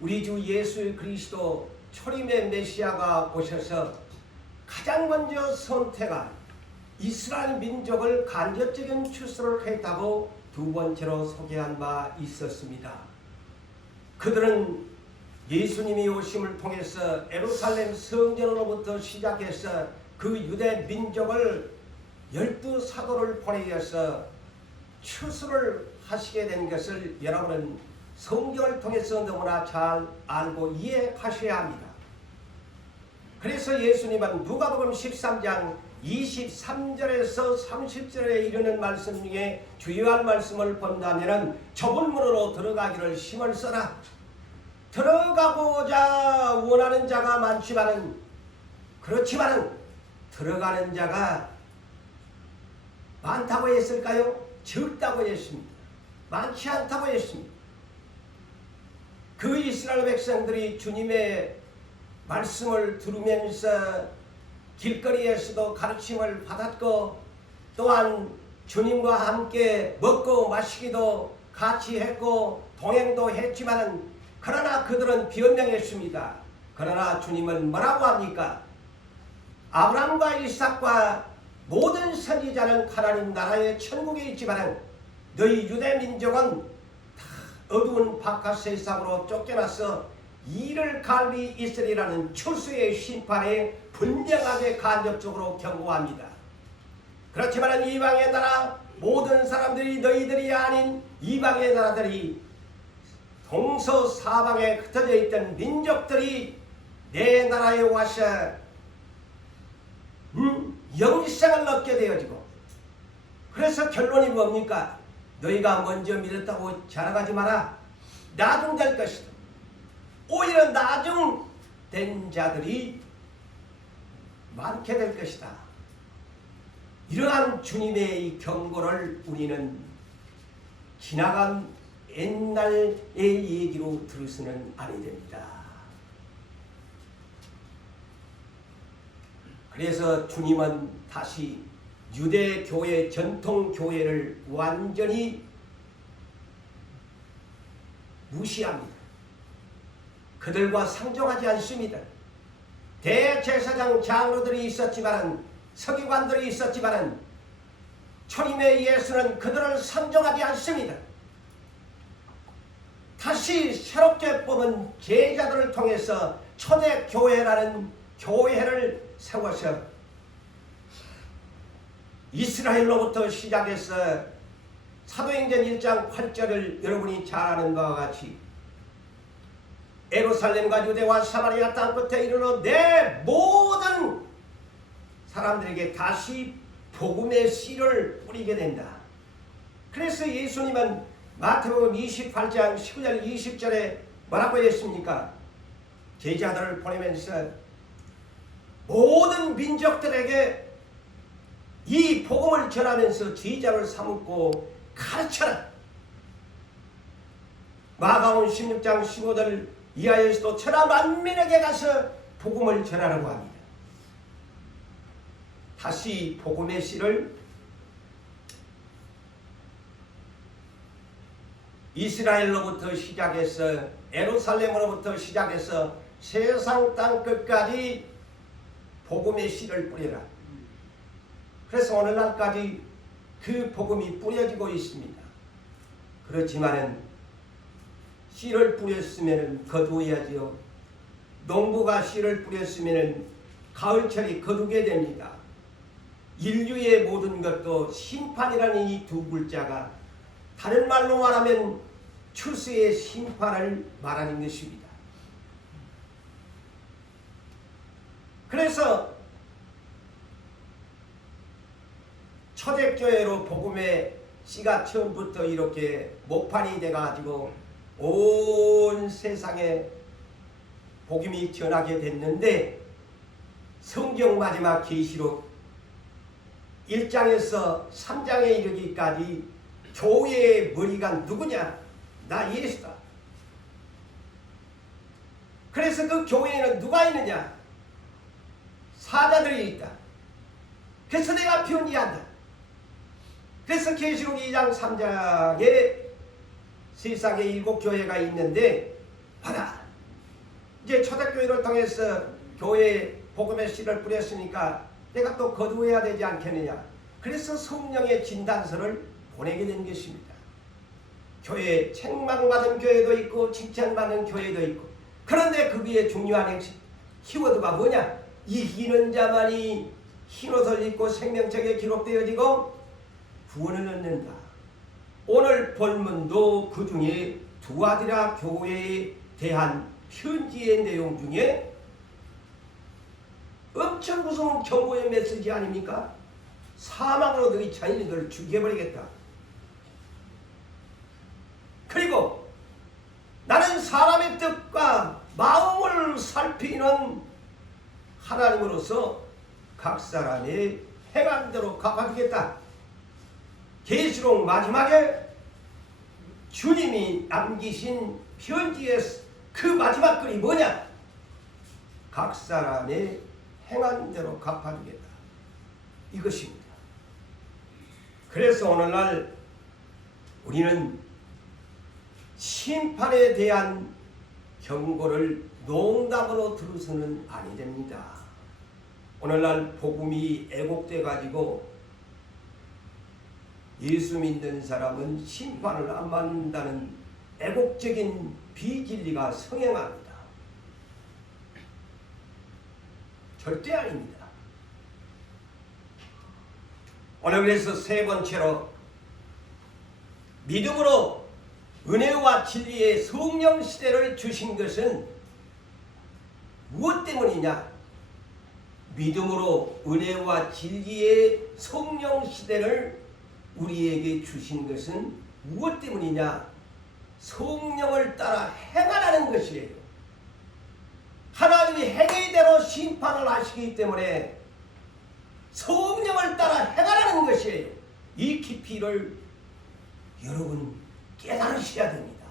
우리 주 예수 그리스도 초림의 메시아가 오셔서 가장 먼저 선택한 이스라엘 민족을 간접적인 추수를 했다고 두 번째로 소개한 바 있었습니다. 그들은 예수님이 오심을 통해서 예루살렘 성전으로부터 시작해서 그 유대 민족을 12사도를 보내어서 추수를 하시게 된 것을 여러분은 성경을 통해서 너무나 잘 알고 이해하셔야 합니다. 그래서 예수님은 누가복음 13장 23절에서 30절에 이르는 말씀 중에 주요한 말씀을 본다면 좁은 문으로 들어가기를 힘을 써라. 들어가고자 원하는 자가 많지만은 그렇지만은 들어가는 자가 많다고 했을까요? 적다고 했습니다. 많지 않다고 했습니다. 그 이스라엘 백성들이 주님의 말씀을 들으면서 길거리에서도 가르침을 받았고 또한 주님과 함께 먹고 마시기도 같이 했고 동행도 했지만은 그러나 그들은 변명했습니다. 그러나 주님은 뭐라고 합니까? 아브라함과 이삭과 모든 선지자는 하나님 나라의 천국에 있지만 너희 유대 민족은 다 어두운 바깥 세상으로 쫓겨나서 이를 갈미 있으리라는 추수의 심판에 분명하게 간접적으로 경고합니다. 그렇지만 이방의 나라 모든 사람들이 너희들이 아닌 이방의 나라들이 동서사방에 흩어져 있던 민족들이 내 나라에 와서 영생을 얻게 되어지고 그래서 결론이 뭡니까? 너희가 먼저 믿었다고 자랑하지 마라. 나중될 것이다. 오히려 나중된 자들이 많게 될 것이다. 이러한 주님의 이 경고를 우리는 지나간 옛날의 얘기로 들어서는 아니 됩니다. 그래서 주님은 다시 유대교회 전통교회를 완전히 무시합니다. 그들과 상종하지 않습니다. 대제사장 장로들이 있었지만 서기관들이 있었지만 초림의 예수는 그들을 상종하지 않습니다. 다시 새롭게 뽑은 제자들을 통해서 초대교회라는 교회를 세워서 이스라엘로부터 시작해서 사도행전 1장 8절을 여러분이 잘 아는 바와 같이 예루살렘과 유대와 사마리아 땅끝에 이르러 내 모든 사람들에게 다시 복음의 씨를 뿌리게 된다. 그래서 예수님은 마태복음 28장 19절 20절에 뭐라고 했습니까? 제자들을 보내면서 모든 민족들에게 이 복음을 전하면서 제자를 삼고 가르쳐라. 마가복음 16장 15절 이하에서도 천하 만민에게 가서 복음을 전하라고 합니다. 다시 복음의 씨를 이스라엘로부터 시작해서 예루살렘으로부터 시작해서 세상 땅 끝까지 복음의 씨를 뿌려라. 그래서 오늘날까지 그 복음이 뿌려지고 있습니다. 그렇지만은 씨를 뿌렸으면 거두어야지요. 농부가 씨를 뿌렸으면 가을철이 거두게 됩니다. 인류의 모든 것도 심판이라는 이 두 글자가 다른 말로 말하면 추수의 심판을 말하는 것입니다. 그래서 초대교회로 복음의 씨가 처음부터 이렇게 목판이 돼가지고 온 세상에 복음이 전하게 됐는데 성경 마지막 계시록 1장에서 3장에 이르기까지 교회의 머리가 누구냐? 나 예수다. 그래서 그 교회에는 누가 있느냐? 사자들이 있다. 그래서 내가 편지한다. 그래서 계시록 2장 3장에 세상에 7 교회가 있는데 봐라, 이제 초대교회를 통해서 교회에 복음의 씨를 뿌렸으니까 내가 또 거두어야 되지 않겠느냐. 그래서 성령의 진단서를 보내게 된 것입니다. 교회에 책망받은 교회도 있고 칭찬받는 교회도 있고, 그런데 그 위에 중요한 키워드가 뭐냐? 이기는 자만이 흰옷을 입고 생명책에 기록되어지고 구원을 얻는다. 오늘 본문도 그 중에 두아디라 교회에 대한 편지의 내용 중에 엄청 무서운 경고의 메시지 아닙니까? 사망으로 너희 자녀들을 죽여버리겠다. 그리고 나는 사람의 뜻과 마음을 살피는 하나님으로서 각 사람의 행한 대로 갚아주겠다. 계시록 마지막에 주님이 남기신 편지의 그 마지막 글이 뭐냐? 각 사람의 행한 대로 갚아주겠다. 이것입니다. 그래서 오늘날 우리는 심판에 대한 경고를 농담으로 들어서는 아니 됩니다. 오늘날 복음이 애곡돼 가지고 예수 믿는 사람은 심판을 안 받는다는 애곡적인 비진리가 성행합니다. 절대 아닙니다. 오늘 그래서 세 번째로 믿음으로 은혜와 진리의 성령 시대를 주신 것은 무엇 때문이냐? 믿음으로 은혜와 진리의 성령 시대를 우리에게 주신 것은 무엇 때문이냐? 성령을 따라 행하라는 것이에요. 하나님이 행위대로 심판을 하시기 때문에 성령을 따라 행하라는 것이에요. 이 깊이를 여러분 깨달으셔야 됩니다.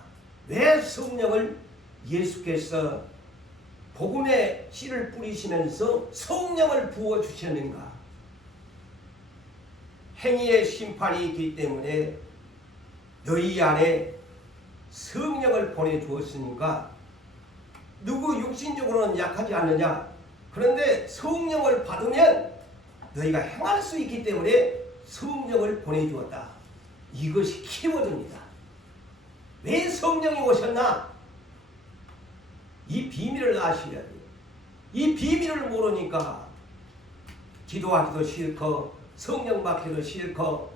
왜 성령을 예수께서 복음의 씨를 뿌리시면서 성령을 부어주셨는가? 행위의 심판이 있기 때문에 너희 안에 성령을 보내주었으니까 누구 육신적으로는 약하지 않느냐? 그런데 성령을 받으면 너희가 행할 수 있기 때문에 성령을 보내주었다. 이것이 키워드입니다. 왜 성령이 오셨나? 이 비밀을 아셔야 돼요. 이 비밀을 모르니까 기도하기도 싫고 성령 받기도 싫고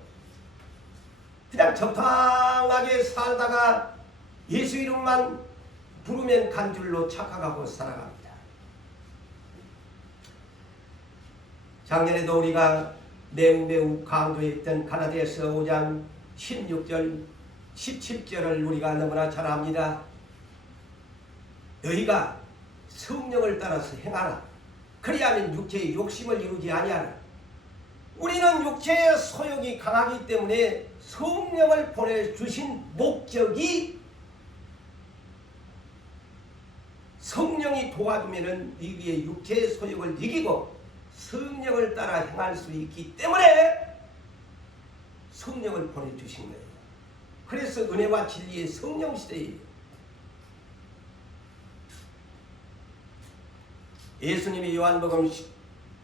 그냥 적당하게 살다가 예수 이름만 부르면 간 줄로 착각하고 살아갑니다. 작년에도 우리가 매우 강조했던 가라디아서 5장 16절 17절을 우리가 너무나 잘 압니다. 너희가 성령을 따라서 행하라. 그리하면 육체의 욕심을 이루지 아니하라. 우리는 육체의 소욕이 강하기 때문에 성령을 보내주신 목적이 성령이 도와주면 우리의 육체의 소욕을 이기고 성령을 따라 행할 수 있기 때문에 성령을 보내주신 거예요. 그래서 은혜와 진리의 성령 시대예요. 예수님이 요한복음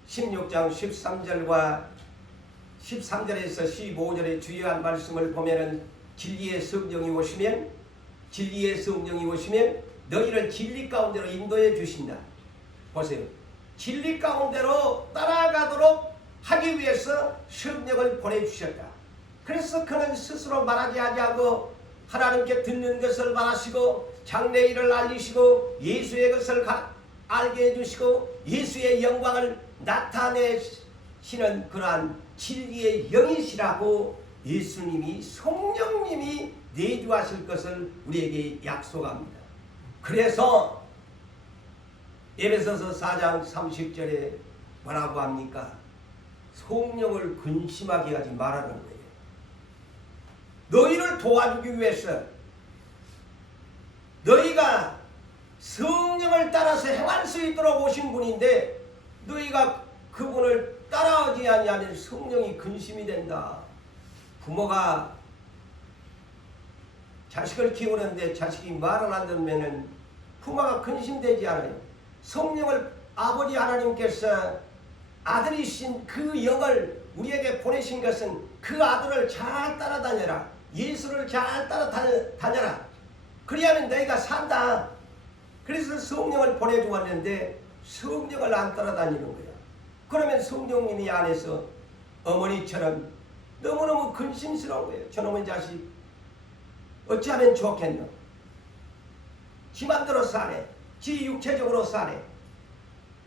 16장 13절과 13절에서 15절의 주요한 말씀을 보면은 진리의 성령이 오시면 너희를 진리 가운데로 인도해 주신다. 보세요. 진리 가운데로 따라가도록 하기 위해서 성령을 보내주셨다. 그래서 그는 스스로 말하지 아니하고 하나님께 듣는 것을 말하시고 장래일을 알리시고 예수의 것을 알게 해주시고 예수의 영광을 나타내시는 그러한 진리의 영이시라고 예수님이 성령님이 내주하실 것을 우리에게 약속합니다. 그래서 에베소서 4장 30절에 뭐라고 합니까? 성령을 근심하게 하지 말라는 거예요. 너희를 도와주기 위해서 너희가 성령을 따라서 행할 수 있도록 오신 분인데 너희가 그분을 따라오지 아니하면 성령이 근심이 된다. 부모가 자식을 키우는데 자식이 말을 안 듣으면 부모가 근심되지 않아요. 성령을 아버지 하나님께서 아들이신 그 영을 우리에게 보내신 것은 그 아들을 잘 따라다녀라. 예수를 잘 따라다녀라. 그리하면 너희가 산다. 그래서 성령을 보내주었는데 성령을 안 따라다니는 거야. 그러면 성령님이 안에서 어머니처럼 너무너무 근심스러운 거예요. 저놈의 자식 어찌하면 좋겠노. 지 맘대로 사네. 지 육체적으로 사네.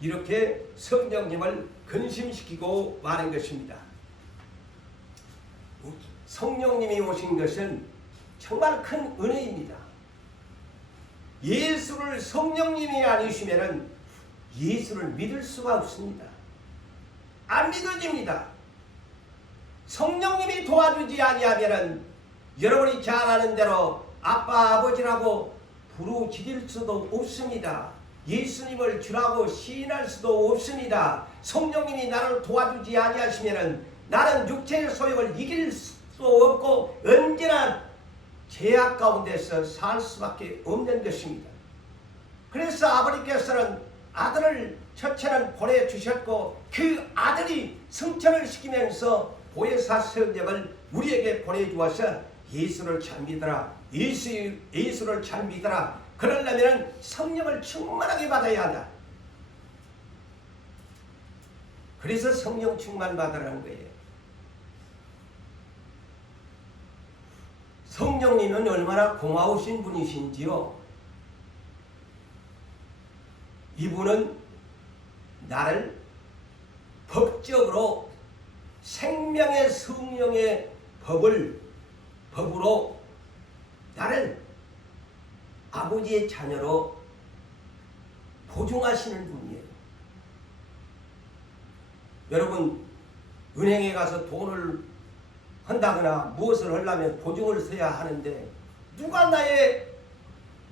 이렇게 성령님을 근심시키고 마는 것입니다. 성령님이 오신 것은 정말 큰 은혜입니다. 예수를 성령님이 아니시면 예수를 믿을 수가 없습니다. 안 믿어집니다. 성령님이 도와주지 아니하면 여러분이 잘 아는 대로 아빠 아버지라고 부르짖을 수도 없습니다. 예수님을 주라고 시인할 수도 없습니다. 성령님이 나를 도와주지 아니하시면 나는 육체의 소욕을 이길 수 없고 언제나 죄악 가운데서 살 수밖에 없는 것입니다. 그래서 아버지께서는 아들을 첫째는 보내주셨고 그 아들이 성천을 시키면서 보혜사 성령을 우리에게 보내주어서 예수를 잘 믿어라. 예수를 잘 믿어라. 그러려면 성령을 충만하게 받아야 한다. 그래서 성령 충만 받으라는 거예요. 성령님은 얼마나 고마우신 분이신지요. 이분은 나를 법적으로 생명의 성령의 법으로 나를 아버지의 자녀로 보증하시는 분이에요. 여러분 은행에 가서 돈을 한다거나 무엇을 하려면 보증을 서야 하는데 누가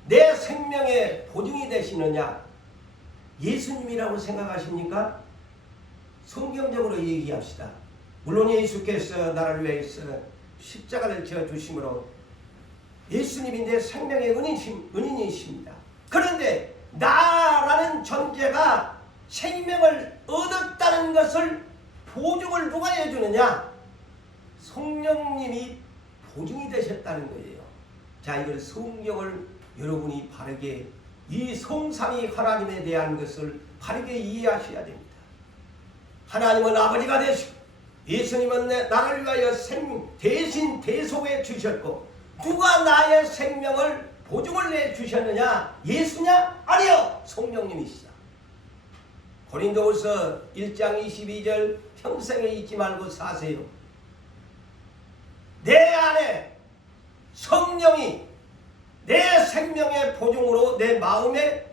내 생명의 보증이 되시느냐? 예수님이라고 생각하십니까? 성경적으로 얘기합시다. 물론 예수께서 나를 위해서 십자가를 지어 주심으로 예수님이 내 생명의 은인이십니다. 그런데 나라는 존재가 생명을 얻었다는 것을 보증을 누가 해주느냐? 성령님이 보증이 되셨다는 거예요. 자, 이걸 성경을 여러분이 바르게 이 성삼위 하나님에 대한 것을 바르게 이해하셔야 됩니다. 하나님은 아버지가 되시고 예수님은 나를 위하여 대신 대속해 주셨고 누가 나의 생명을 보증을 내주셨느냐? 예수냐? 아니요! 성령님이시다. 고린도후서 1장 22절 평생에 잊지 말고 사세요. 내 안에 성령이 내 생명의 보증으로 내 마음에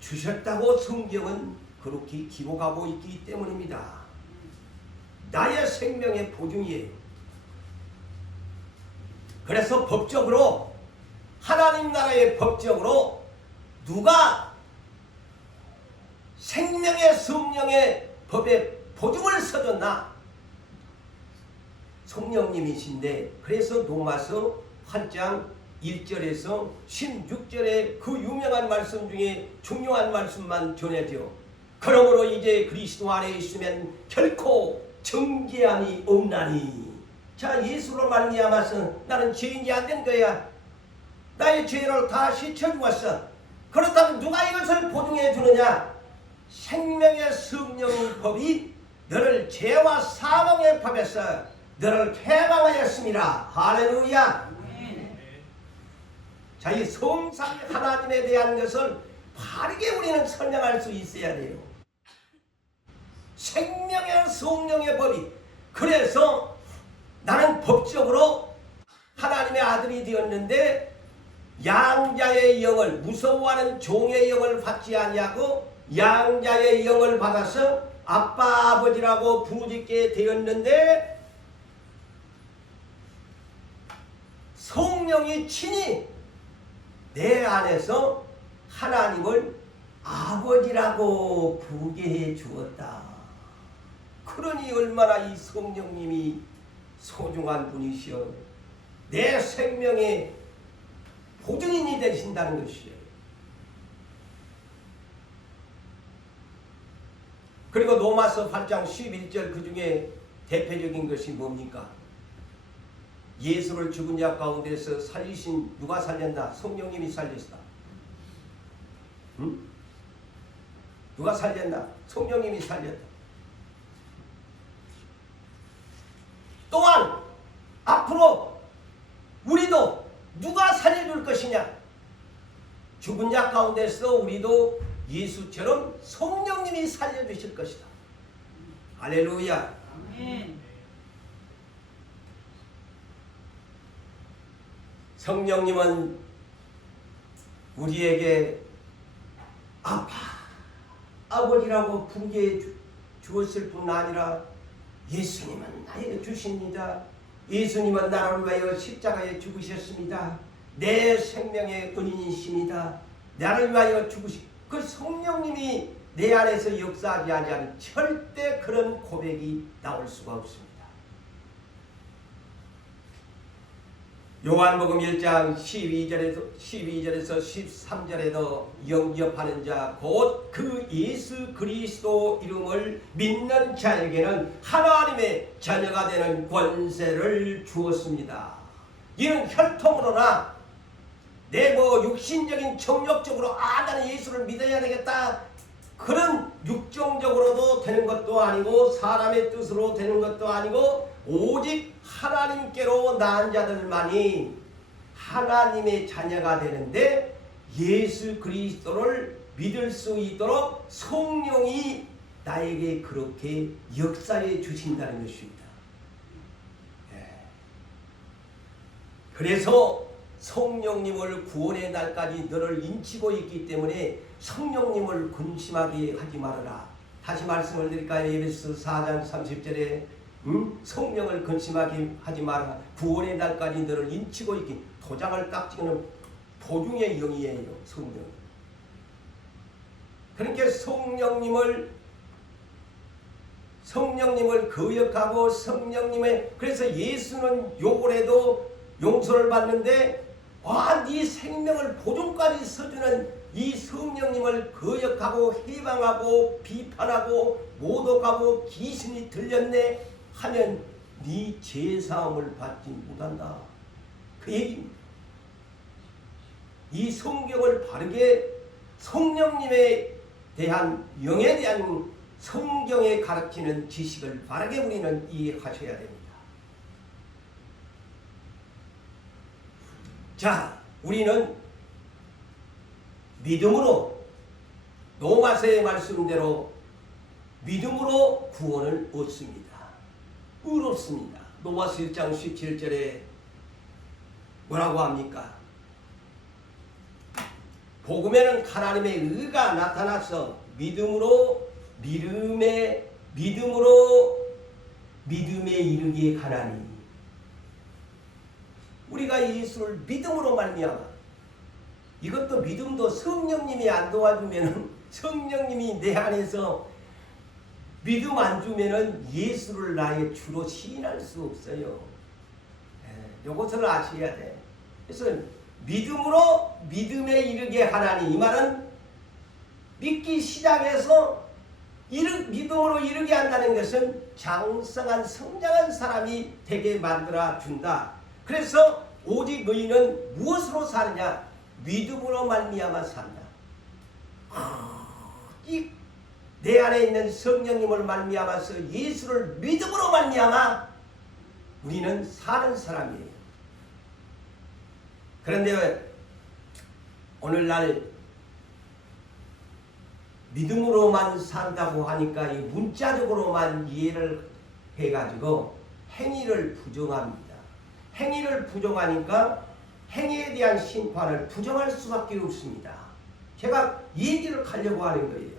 주셨다고 성경은 그렇게 기록하고 있기 때문입니다. 나의 생명의 보증이에요. 그래서 법적으로 하나님 나라의 법적으로 누가 생명의 성령의 법에 보증을 서줬나? 성령님이신데 그래서 로마서 8장 1절에서 16절의 그 유명한 말씀 중에 중요한 말씀만 전해져. 그러므로 이제 그리스도 안에 있으면 결코 정죄함이 없나니. 자, 예수로 말미암아서 나는 죄인이 안 된 거야. 나의 죄를 다 씻어주었어. 그렇다면 누가 이것을 보증해 주느냐? 생명의 성령의 법이 너를 죄와 사망의 법에서 너를 해방하였습니다. 할렐루야. 자, 이 성삼위 하나님에 대한 것을 바르게 우리는 설명할 수 있어야 돼요. 생명의 성령의 법이. 그래서 나는 법적으로 하나님의 아들이 되었는데 양자의 영을, 무서워하는 종의 영을 받지 아니하고 양자의 영을 받아서 아빠 아버지라고 부르짖게 되었는데 성령이 친히 내 안에서 하나님을 아버지라고 부르게 해 주었다. 그러니 얼마나 이 성령님이 소중한 분이시여 내 생명의 보증인이 되신다는 것이에요. 그리고 로마서 8장 11절 그 중에 대표적인 것이 뭡니까? 예수를 죽은 자 가운데서 살리신 누가 살렸나? 성령님이 살렸다. 응? 누가 살렸나? 성령님이 살렸다. 또한 앞으로 우리도 누가 살려줄 것이냐? 죽은 자 가운데서 우리도 예수처럼 성령님이 살려주실 것이다. 할렐루야. 아멘. 성령님은 우리에게 아빠, 아버지라고 부르게 주었을 뿐 아니라 예수님은 나에게 주십니다. 예수님은 나를 위하여 십자가에 죽으셨습니다. 내 생명의 은인이십니다. 나를 위하여 죽으시. 그 성령님이 내 안에서 역사하지 아니하면 절대 그런 고백이 나올 수가 없습니다. 요한복음 1장 12절에서 13절에도 영접하는 자 곧 그 예수 그리스도 이름을 믿는 자에게는 하나님의 자녀가 되는 권세를 주었습니다. 이는 혈통으로나 내 육신적인 정욕적으로 나는 예수를 믿어야 되겠다 그런 육정적으로도 되는 것도 아니고 사람의 뜻으로 되는 것도 아니고 오직 하나님께로 나은 자들만이 하나님의 자녀가 되는데 예수 그리스도를 믿을 수 있도록 성령이 나에게 그렇게 역사해 주신다는 것입니다. 그래서 성령님을 구원의 날까지 너를 인치고 있기 때문에 성령님을 근심하게 하지 말아라. 다시 말씀을 드릴까요? 에베소 4장 30절에 성령을 근심하게 하지 말아라. 구원의 날까지 너를 인치고 있기. 도장을 딱 찍는 도중의 영이에요. 성령. 그러니까 성령님을 거역하고 성령님의 그래서 예수는 욕을 해도 용서를 받는데 네 생명을 보존까지 써주는 이 성령님을 거역하고 해방하고 비판하고 모독하고 귀신이 들렸네 하면 네 죄사함을 받지 못한다. 그 얘기입니다. 이 성경을 바르게 성령님에 대한 영에 대한 성경에 가르치는 지식을 바르게 우리는 이해하셔야 됩니다. 자, 우리는 믿음으로 로마서의 말씀대로 믿음으로 구원을 얻습니다. 의롭습니다. 로마서 1장 17절에 뭐라고 합니까? 복음에는 하나님의 의가 나타나서 믿음에 이르기에 가나니 우리가 예수를 믿음으로 말미암아 이것도 믿음도 성령님이 안 도와주면은 성령님이 내 안에서 믿음 안 주면은 예수를 나의 주로 시인할 수 없어요. 이것을 아셔야 돼. 그래서 믿음으로 믿음에 이르게 하나니 이 말은 믿기 시작해서 믿음으로 이르게 한다는 것은 장성한 성장한 사람이 되게 만들어 준다. 그래서 오직 너희는 무엇으로 사느냐? 믿음으로 말미암아 산다. 이 내 안에 있는 성령님을 말미암아서 예수를 믿음으로 말미암아 우리는 사는 사람이에요. 그런데 오늘날 믿음으로만 산다고 하니까 이 문자적으로만 이해를 해가지고 행위를 부정합니다. 행위를 부정하니까 행위에 대한 심판을 부정할 수밖에 없습니다. 제가 이 얘기를 하려고 하는 거예요.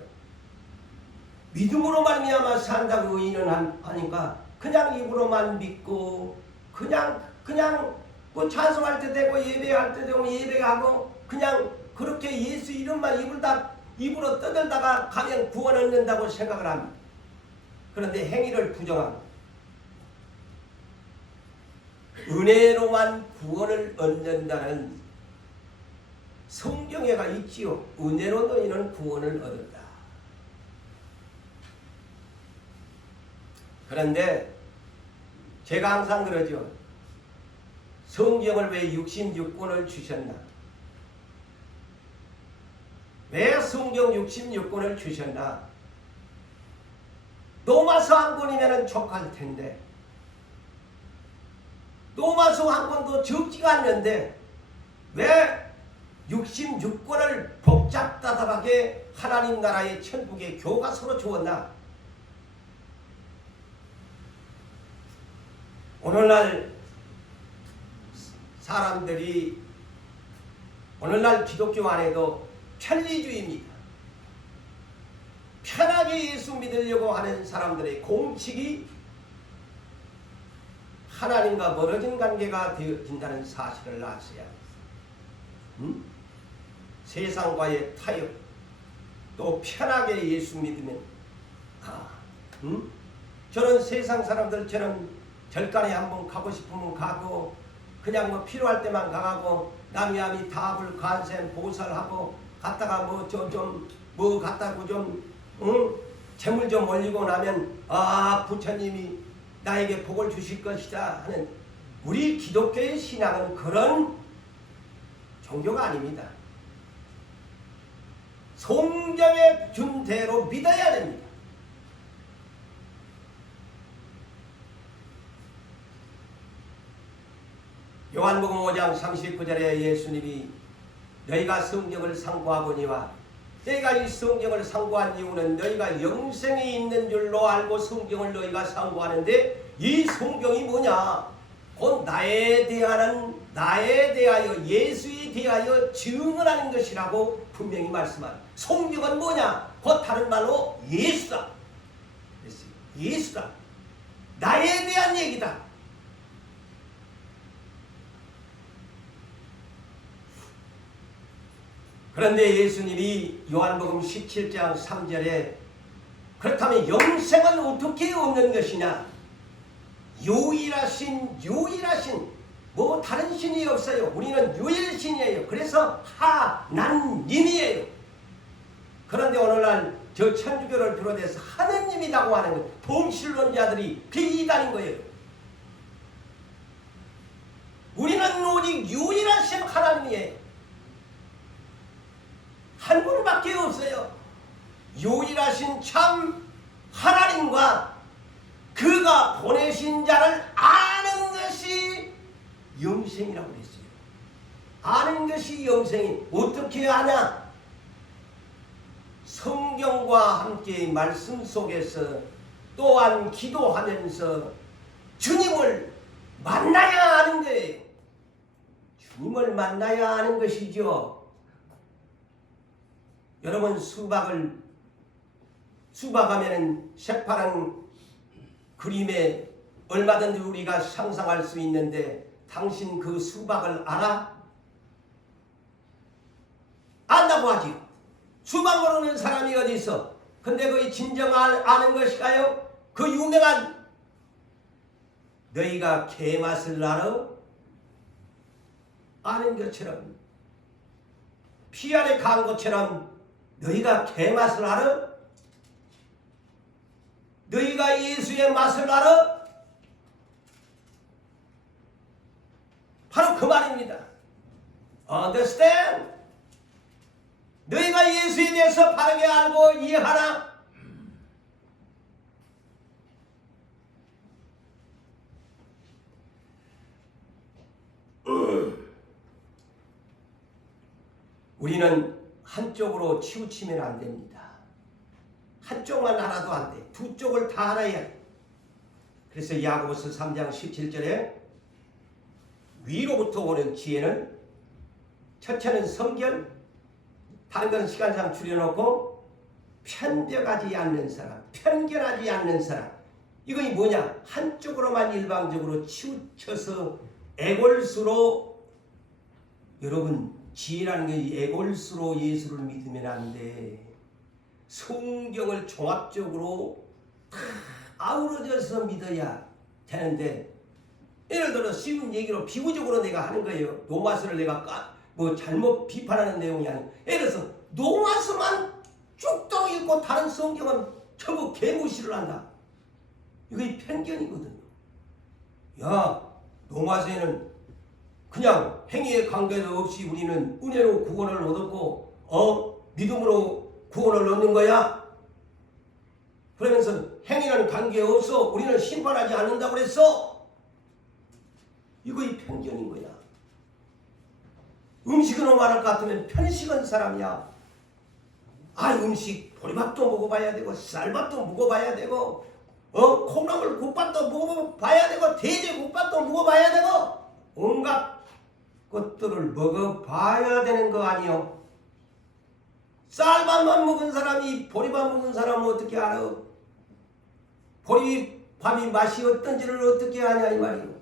믿음으로 말미암아 산다고 의인은 하니까 그냥 입으로만 믿고 그냥 뭐 찬송할 때 되고 예배할 때 되고 예배하고 그냥 그렇게 예수 이름만 입으로 떠들다가 가면 구원 얻는다고 생각을 합니다. 그런데 행위를 부정합니다. 은혜로만 구원을 얻는다는 성경에가 있지요. 은혜로 너희는 구원을 얻었다. 그런데 제가 항상 그러죠. 성경을 왜 66권을 주셨나? 왜 성경 66권을 주셨나? 로마서 한 권이면 족할 텐데, 로마서 한 권도 적지가 않는데 왜 66권을 복잡다답하게 하나님 나라의 천국의 교과서로 주었나? 오늘날 사람들이, 오늘날 기독교 안에도 편리주의입니다. 편하게 예수 믿으려고 하는 사람들의 공식이 하나님과 멀어진 관계가 되어진다는 사실을 아셔야 합니다. 세상과의 타협, 또 편하게 예수 믿으면 저는 세상 사람들처럼 절간에 한번 가고 싶으면 가고, 그냥 뭐 필요할 때만 가고, 남이 아미 다불 간센 보살하고 갔다가 뭐 갔다고 재물 좀 올리고 나면 부처님이 나에게 복을 주실 것이다 하는, 우리 기독교의 신앙은 그런 종교가 아닙니다. 성경에 준 대로 믿어야 됩니다. 요한복음 5장 39절에 예수님이 너희가 성경을 상고하거니와, 너희가 이 성경을 상고한 이유는 너희가 영생이 있는 줄로 알고 성경을 너희가 상고하는데, 이 성경이 뭐냐? 곧 나에 대하여 예수에 대하여 증언하는 것이라고 분명히 말씀합니다. 성경은 뭐냐? 곧 다른 말로 예수다. 예수다. 나에 대한 얘기다. 그런데 예수님이 요한복음 17장 3절에 그렇다면 영생은 어떻게 얻는 것이냐? 유일하신 뭐 다른 신이 없어요. 우리는 유일신이에요. 그래서 하나님이에요. 그런데 오늘날 저 천주교를 비롯해서 하느님이라고 하는 것, 동실론자들이 비이단인 거예요. 우리는 오직 유일하신 하나님이에요. 한 분밖에 없어요. 유일하신 참 하나님과 그가 보내신 자를 아는 것이 영생이라고 그랬어요. 아는 것이 영생이 어떻게 아냐? 성경과 함께 말씀 속에서, 또한 기도하면서 주님을 만나야 하는 거예요. 주님을 만나야 하는 것이죠. 여러분, 수박하면은 새파란 그림에 얼마든지 우리가 상상할 수 있는데, 당신 그 수박을 알아? 안다고 하지. 수박 모르는 사람이 어디 있어? 근데 그 진정 아는 것일까요? 그 유명한 너희가 개맛을 알아? 아는 것처럼, 피 안에 간 것처럼 너희가 개맛을 알아? 너희가 예수의 맛을 알아? 바로 그 말입니다. Understand? 너희가 예수에 대해서 바르게 알고 이해하나? 우리는 한쪽으로 치우치면 안 됩니다. 한쪽만 알아도 안 돼. 두 쪽을 다 알아야 돼. 그래서 야고보서 3장 17절에 위로부터 오는 지혜는, 첫째는 성경, 다른 건 시간상 줄여놓고 편견하지 않는 사람, 편견하지 않는 사람. 이것이 뭐냐? 한쪽으로만 일방적으로 치우쳐서 애골수로, 여러분 지혜라는 게 애골수로 예수를 믿으면 안 돼. 성경을 종합적으로 다 아우러져서 믿어야 되는데, 예를 들어 쉬운 얘기로 비유적으로 내가 하는 거예요. 로마서를 내가 잘못 비판하는 내용이 아니고, 예를 들어서 로마서만 쭉쭉 읽고 다른 성경은 전부 개무시를 한다. 이거 편견이거든요. 야, 로마서에는 그냥 행위의 관계도 없이 우리는 은혜로 구원을 얻었고 믿음으로 구원을 얻는 거야? 그러면서 행위는 관계없어 우리는 심판하지 않는다고 그랬어? 이거 이 편견인 거야. 음식으로 말할 것 같으면 편식한 사람이야. 음식 보리밥도 먹어봐야 되고 쌀밥도 먹어봐야 되고 콩나물 국밥도 먹어봐야 되고 돼지국밥도 먹어봐야 되고 온갖 것들을 먹어봐야 되는 거 아니요? 쌀밥만 먹은 사람이 보리밥 먹은 사람은 어떻게 알아? 보리밥이 맛이 어떤지를 어떻게 아냐 이 말이요.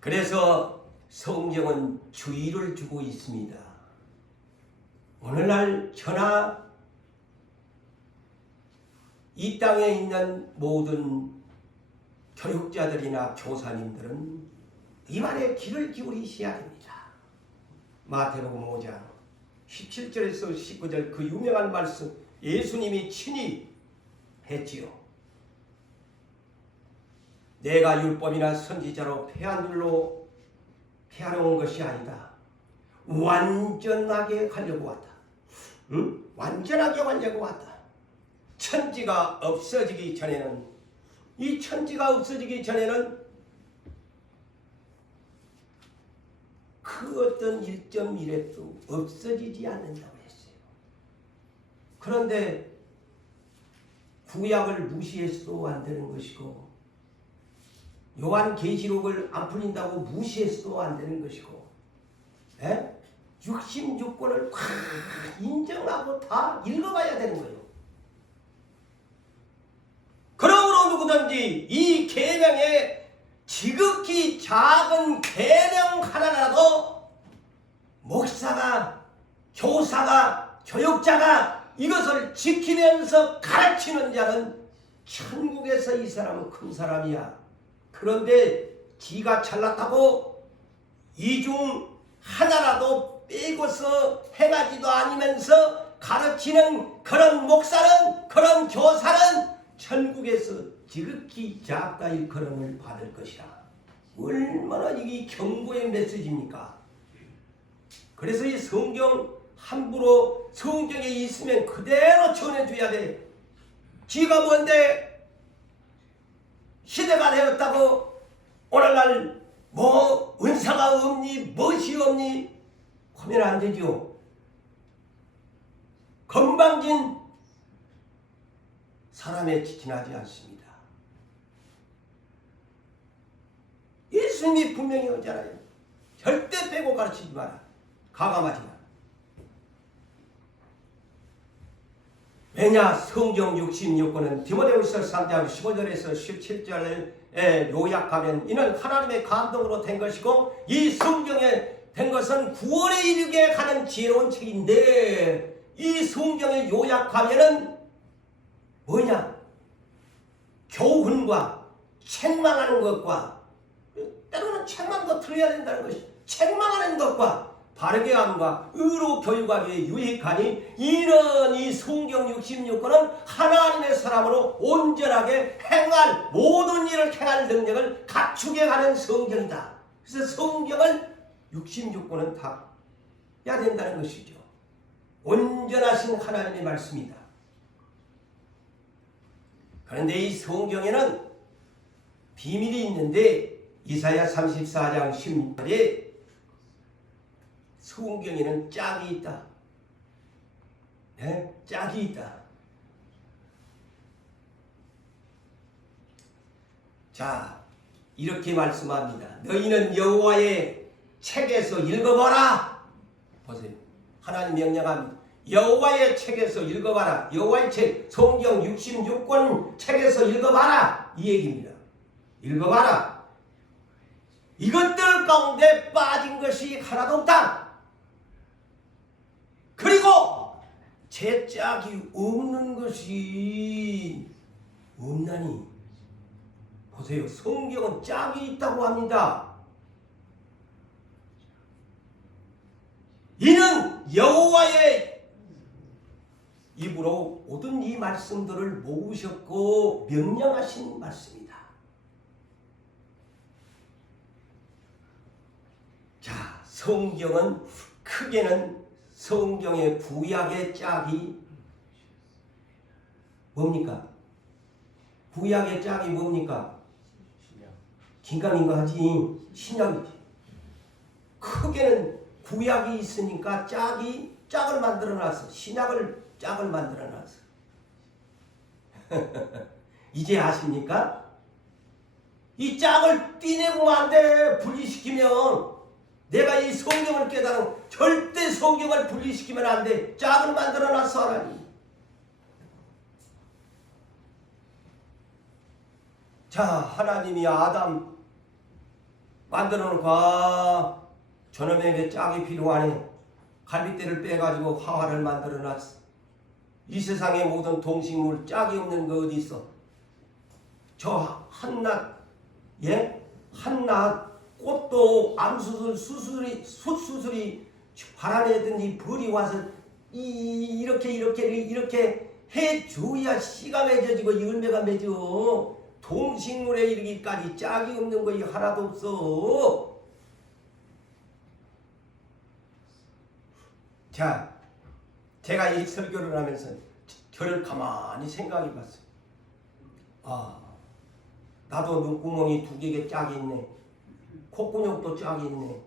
그래서 성경은 주의를 주고 있습니다. 오늘날 저나 이 땅에 있는 모든 교육자들이나 교사님들은 이 말에 귀를 기울이셔야 됩니다. 마태복음 5장 17절에서 19절 그 유명한 말씀 예수님이 친히 했지요. 내가 율법이나 선지자로 폐하러 온 것이 아니다. 완전하게 하려고 왔다. 완전하게 하려고 왔다. 천지가 없어지기 전에는 이 천지가 없어지기 전에는 그 어떤 1.1획도 없어지지 않는다고 했어요. 그런데 구약을 무시해서도 안 되는 것이고 요한계시록을 안 풀린다고 무시해서도 안 되는 것이고 66권을 인정하고 다 읽어봐야 되는 거예요. 그러므로 누구든지 이 계명에 지극히 작은 계명 하나라도 목사가, 교사가, 교육자가 이것을 지키면서 가르치는 자는 천국에서 이 사람은 큰 사람이야. 그런데 지가 잘났다고 이 중 하나라도 빼고서 행하지도 않으면서 가르치는 그런 목사는, 그런 교사는 천국에서 지극히 작다 일컬음을 받을 것이라. 얼마나 이게 경고의 메시지입니까? 그래서 이 성경 함부로 성경에 있으면 그대로 전해줘야 돼. 지가 뭔데 시대가 되었다고 오늘날 뭐 은사가 없니 무엇이 없니 하면 안 되죠. 건방진 사람에 지나지 않습니다. 예수님이 분명히 하잖아요. 절대 빼고 가르치지 마라. 가감하지 마라. 왜냐? 성경 66권은 디모데후서 3장 15절에서 17절에 요약하면 이는 하나님의 감동으로 된 것이고 이 성경에 된 것은 구원에 이르게 가는 지혜로운 책인데 이 성경을 요약하면은 뭐냐? 교훈과 책망하는 것과 때로는 책망도 들어야 된다는 것이 책망하는 것과 바르게 함과 의로 교육하기에 유익하니 이는 이 성경 66권은 하나님의 사람으로 온전하게 행할 모든 일을 행할 능력을 갖추게 하는 성경이다. 그래서 성경을 66권은 다 해야 된다는 것이죠. 온전하신 하나님의 말씀이다. 그런데 이 성경에는 비밀이 있는데 이사야 34장 10절에 성경에는 짝이 있다. 짝이 있다. 자, 이렇게 말씀합니다. 너희는 여호와의 책에서 읽어봐라. 보세요. 하나님 명령합니다. 여호와의 책에서 읽어봐라. 여호와의 책, 성경 66권 책에서 읽어봐라. 이 얘기입니다. 읽어봐라. 이것들 가운데 빠진 것이 하나도 없다. 그리고 제 짝이 없는 것이 없나니. 보세요. 성경은 짝이 있다고 합니다. 이는 여호와의 입으로 모든 이 말씀들을 모으셨고 명령하신 말씀이다. 자, 성경은 크게는 성경의 구약의 짝이 뭡니까? 구약의 짝이 뭡니까? 긴가민가 하지. 신약이지. 크게는 구약이 있으니까 짝을 만들어놨어. 신약을 짝을 만들어놨어. 이제 아십니까? 이 짝을 띠내보면 안 돼. 분리시키면. 내가 이 성경을 깨달은 절대 성경을 분리시키면 안 돼. 짝을 만들어놨어 하나님. 자, 하나님이 아담 만들어놓고 저놈에게 짝이 필요하네. 갈빗대를 빼가지고 화화를 만들어놨어. 이 세상의 모든 동식물 짝이 없는 거 어디 있어? 저 한낱 한낱 꽃도 암수술 숯수술이 바람에든지 벌이 와서 이렇게 해줘야 씨가 맺어지고 열매가 맺어. 동식물에 이르기까지 짝이 없는 것이 하나도 없어. 자, 제가 이 설교를 하면서 저를 가만히 생각해 봤어요. 아, 나도 눈구멍이 2개가 짝이 있네. 콧구녕도 짝이 있네.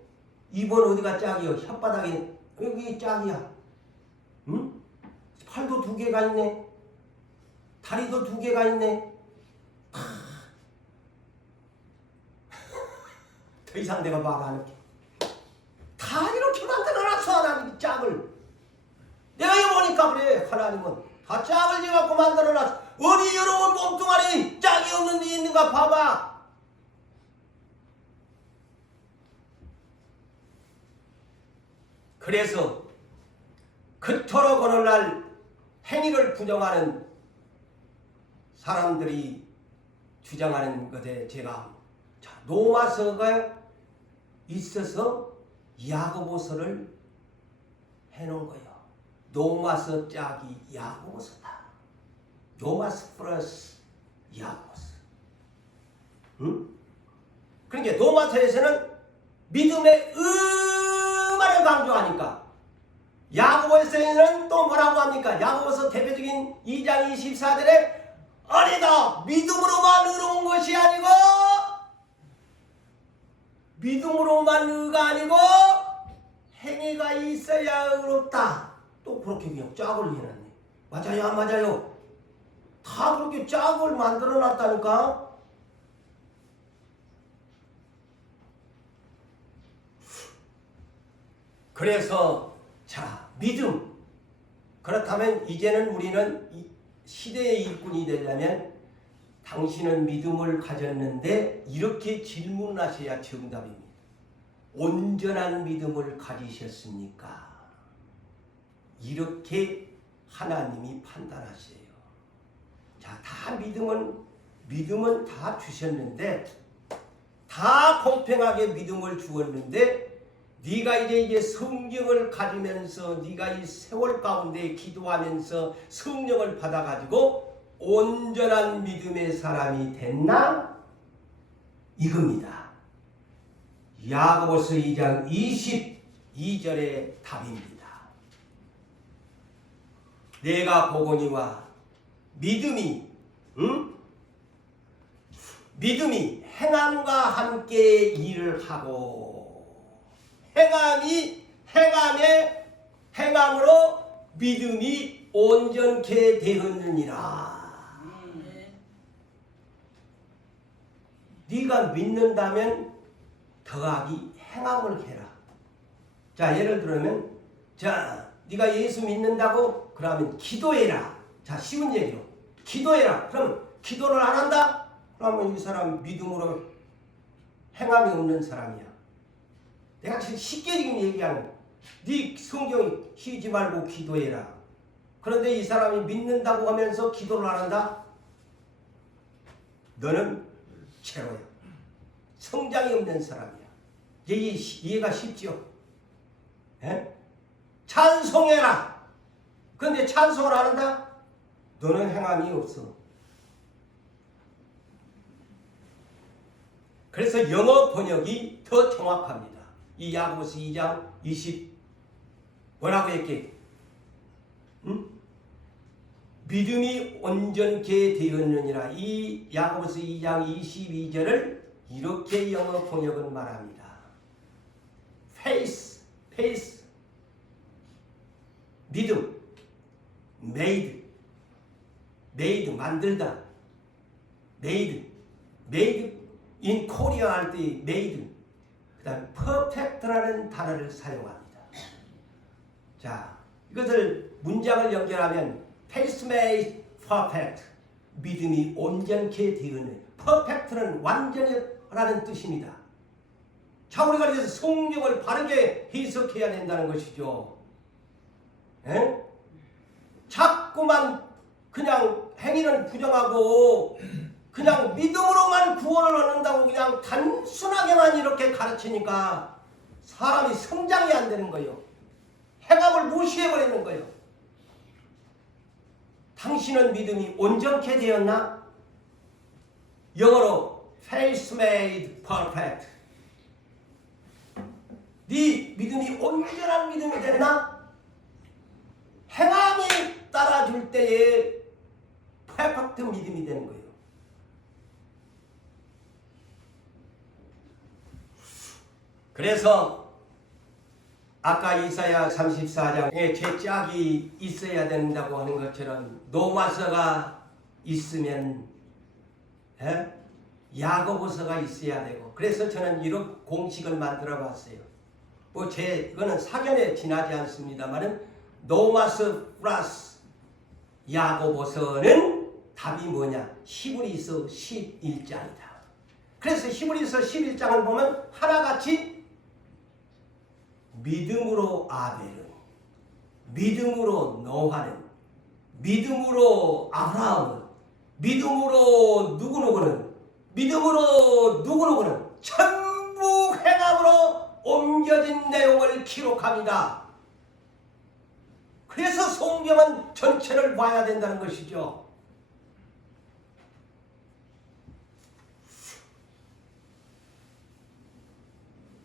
입은 어디가 짝이요? 혓바닥에 여기 짝이야. 응? 팔도 2개가 있네. 다리도 2개가 있네. 더 이상 내가 말 안 할게. 다 이렇게 만들어놨어 하나님이 짝을. 내가 이거 보니까 그래. 하나님은 다 짝을 지어갖고 만들어놨어. 어디 여러분 몸뚱아리 짝이 없는 데 있는가 봐봐. 그래서 그토록 오늘날 행위를 부정하는 사람들이 주장하는 것에 제가 로마서가 있어서 야고보서를 해놓은 거예요. 로마서 짝이 야고보서다. 로마서 플러스 야고보서. 응? 그러니까 로마서에서는 믿음의 의만을 강조하니까 야고보서에는 또 뭐라고 합니까? 야고보서 대표적인 2장 24절에 아니다. 믿음으로만 의로운 것이 아니고 믿음으로만 의가 아니고 행위가 있어야 의롭다. 또 그렇게 그냥 짝을 해놨네. 맞아요, 안 맞아요? 다 그렇게 짝을 만들어놨다니까. 그래서 자, 믿음. 그렇다면 이제는 우리는 이 시대의 일꾼이 되려면 당신은 믿음을 가졌는데 이렇게 질문하셔야 정답입니다. 온전한 믿음을 가지셨습니까? 이렇게 하나님이 판단하세요. 자, 다 믿음은 다 주셨는데, 다 공평하게 믿음을 주었는데, 네가 이제 성경을 가지면서 네가 이 세월 가운데 기도하면서 성령을 받아가지고 온전한 믿음의 사람이 됐나? 이겁니다. 야고보서 2장 22절의 답입니다. 내가 보거니와 믿음이 믿음이 행함과 함께 일을 하고 행함으로 믿음이 온전케 되었느니라. 네가 믿는다면 더하기 행함을 해라. 자, 예를 들면, 자, 네가 예수 믿는다고? 그러면 기도해라. 자, 쉬운 얘기로 기도해라. 그럼 기도를 안 한다? 그러면 이 사람 믿음으로 행함이 없는 사람이야. 내가 지금 쉽게 지금 얘기하는 거야. 네 성경 쉬지 말고 기도해라. 그런데 이 사람이 믿는다고 하면서 기도를 안 한다? 너는 제로야. 성장이 없는 사람이야. 이해가 쉽죠? 에? 찬송해라. 그런데 찬송을 안 한다? 너는 행함이 없어. 그래서 영어 번역이 더 정확합니다. 이 야고보서 2장 20 뭐라고 했게? 믿음이 온전케 되었느니라. 이 야고보서 2장 22절을 이렇게 영어 번역은 말합니다. faith, 믿음, made, 만들다, made in Korea 할 때 made, 그 다음 perfect라는 단어를 사용합니다. 자, 이것을 문장을 연결하면 faith made perfect, 믿음이 온전케 되었는, perfect는 완전이라는 뜻입니다. 자, 우리가 그래서 성경을 바르게 해석해야 된다는 것이죠. 에? 자꾸만 그냥 행위는 부정하고 그냥 믿음으로만 구원을 얻는다고 그냥 단순하게만 이렇게 가르치니까 사람이 성장이 안 되는 거예요. 행함을 무시해버리는 거예요. 당신은 믿음이 온전케 되었나? 영어로 faith made perfect. 네 믿음이 온전한 믿음이 됐나? 행함이 따라줄 때에 퍼펙트 믿음이 되는 거예요. 그래서 아까 이사야 34장에 제 짝이 있어야 된다고 하는 것처럼 노마서가 있으면 야고보서가 있어야 되고, 그래서 저는 이런 공식을 만들어 봤어요. 뭐 이거는 사전에 지나지 않습니다만은 노마서 플러스 야고보서는 답이 뭐냐? 히브리서 11장이다. 그래서 히브리서 11장을 보면 하나같이 믿음으로 아벨은, 믿음으로 노아는, 믿음으로 아브라함은, 믿음으로 누구누구는, 믿음으로 누구누구는 전부 행함으로 옮겨진 내용을 기록합니다. 그래서 성경은 전체를 봐야 된다는 것이죠.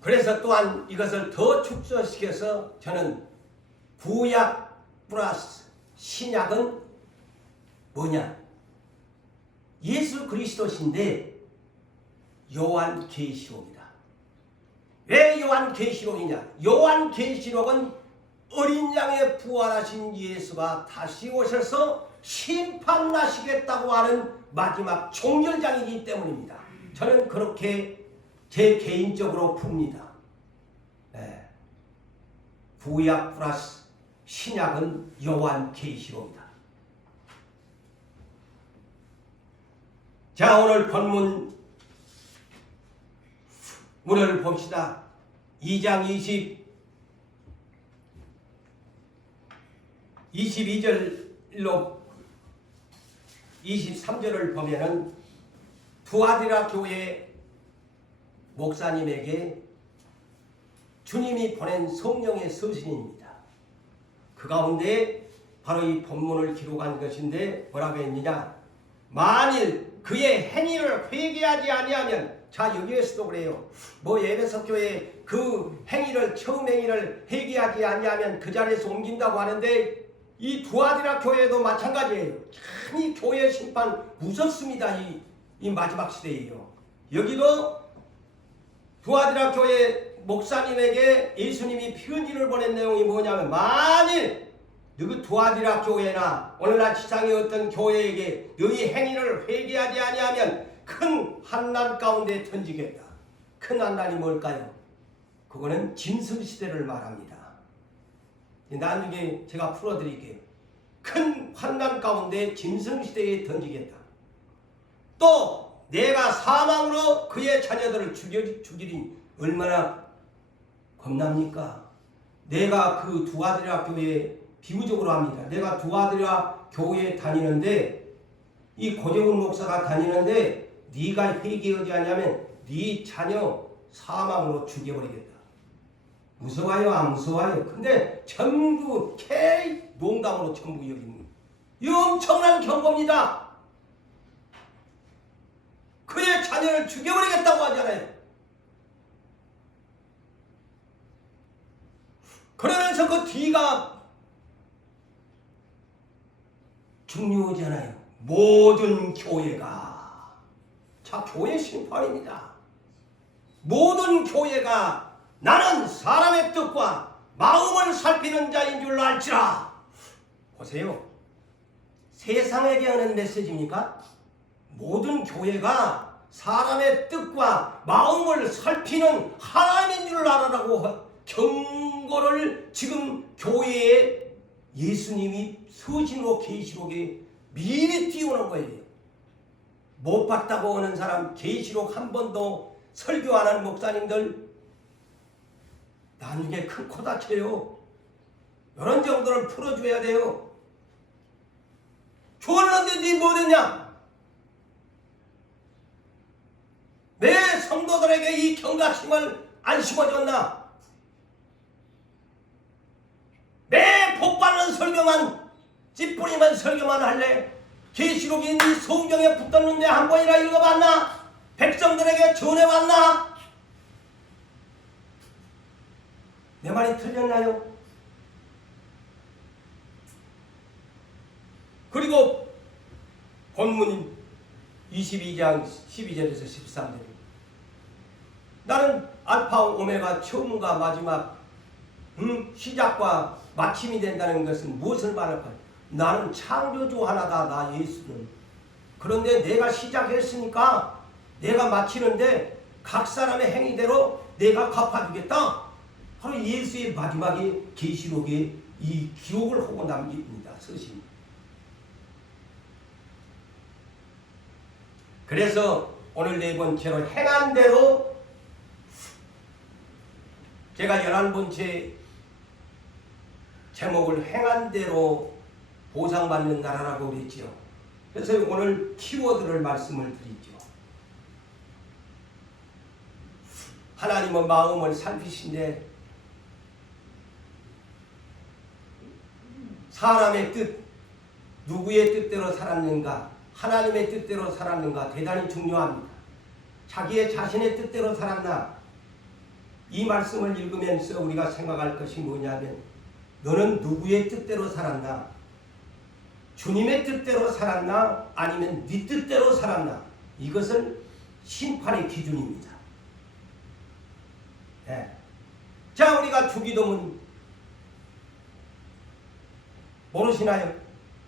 그래서 또한 이것을 더 축소시켜서 저는 구약 플러스 신약은 뭐냐? 예수 그리스도신데 요한계시록이다. 왜 요한계시록이냐? 요한계시록은 어린 양의 부활하신 예수가 다시 오셔서 심판하시겠다고 하는 마지막 종결장이기 때문입니다. 저는 그렇게 제 개인적으로 풉니다. 네. 구약 플러스 신약은 요한계시록이다. 자, 오늘 본문 우리를 봅시다. 2장 22절로 23절을 보면은 두아디라 교회 목사님에게 주님이 보낸 성령의 서신입니다. 그 가운데 바로 이 본문을 기록한 것인데 뭐라고 했느냐? 만일 그의 행위를 회개하지 아니하면, 자, 여기에서도 그래요. 뭐 에베소 교회 그 행위를, 처음 행위를 회개하지 아니하면 그 자리에서 옮긴다고 하는데, 이 두아디라 교회도 마찬가지예요. 참 이 교회 심판 무섭습니다. 이 마지막 시대예요. 여기도 두아디라 교회 목사님에게 예수님이 편지를 보낸 내용이 뭐냐면, 만일 너희 두아디라 교회나 오늘날 지상의 어떤 교회에게 너희 행위를 회개하지 아니하면 큰 환난 가운데 던지겠다. 큰 환난이 뭘까요? 그거는 짐승시대를 말합니다. 나중에 제가 풀어드릴게요. 큰 환난 가운데 짐승시대에 던지겠다. 또 내가 사망으로 그의 자녀들을 죽이니 얼마나 겁납니까? 내가 그 두아디라 교회에 비유적으로 합니다. 내가 두아디라 교회에 다니는데, 이 고재훈 목사가 다니는데 네가 회개하지 않으면 네 자녀 사망으로 죽여버리겠다. 무서워요? 안 무서워요? 근데 전부 K 농담으로 전부 여기는 이 엄청난 경고입니다. 그의 자녀를 죽여버리겠다고 하잖아요. 그러면서 그 뒤가 중요하잖아요. 모든 교회가, 자, 교회 심판입니다. 모든 교회가 나는 사람의 뜻과 마음을 살피는 자인 줄 알지라. 보세요. 세상에게 하는 메시지입니까? 모든 교회가 사람의 뜻과 마음을 살피는 하나님인 줄 알아라고 경고를 지금 교회에 예수님이 서신으로 계시록에 미리 띄우는 거예요. 못 봤다고 하는 사람, 계시록 한 번도 설교 안 하는 목사님들 나중에 큰 코 다쳐요. 이런 정도는 풀어줘야 돼요. 죽었는데 네 뭐랬냐? 내 성도들에게 이 경각심을 안 심어줬나? 매 복받는 설교만, 찌뿌리만 설교만 할래? 계시록이 네 성경에 붙었는데 한 번이나 읽어봤나? 백성들에게 전해봤나? 내 말이 틀렸나요? 그리고 본문 22장 12절에서 13절 나는 알파 오메가 처음과 마지막 시작과 마침이 된다는 것은 무엇을 말할까요? 나는 창조주 하나다, 나 예수는. 그런데 내가 시작했으니까 내가 마치는데 각 사람의 행위대로 내가 갚아주겠다. 바로 예수의 마지막에 계시록에 이 기록을 하고 남깁니다. 서신. 그래서 오늘 네 번째로 행한 대로, 제가 11번째 제목을 행한 대로 보상받는 나라라고 그랬죠. 그래서 오늘 키워드를 말씀을 드리죠. 하나님은 마음을 살피신데 사람의 뜻, 누구의 뜻대로 살았는가, 하나님의 뜻대로 살았는가 대단히 중요합니다. 자기의 자신의 뜻대로 살았나? 이 말씀을 읽으면서 우리가 생각할 것이 뭐냐면, 너는 누구의 뜻대로 살았나? 주님의 뜻대로 살았나? 아니면 네 뜻대로 살았나? 이것은 심판의 기준입니다. 네. 자, 우리가 주기도문 모르시나요?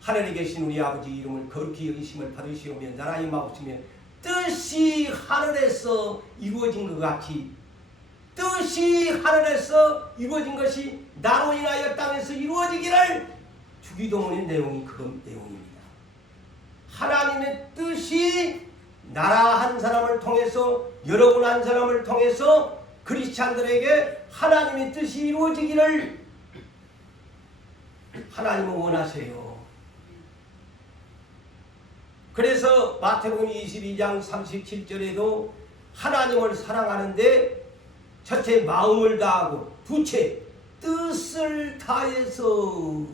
하늘에 계신 우리 아버지 이름을 거룩히 여기심을 받으시오며 나라의 마옵시며 뜻이 하늘에서 이루어진 것 같이, 뜻이 하늘에서 이루어진 것이 나로 인하여 땅에서 이루어지기를, 주기도문의 내용이 그런 내용입니다. 하나님의 뜻이 나라 한 사람을 통해서, 여러분 한 사람을 통해서 크리스찬들에게 하나님의 뜻이 이루어지기를 하나님은 원하세요. 그래서 마태복음 22장 37절에도 하나님을 사랑하는데 첫째 마음을 다하고, 두째 뜻을 다해서,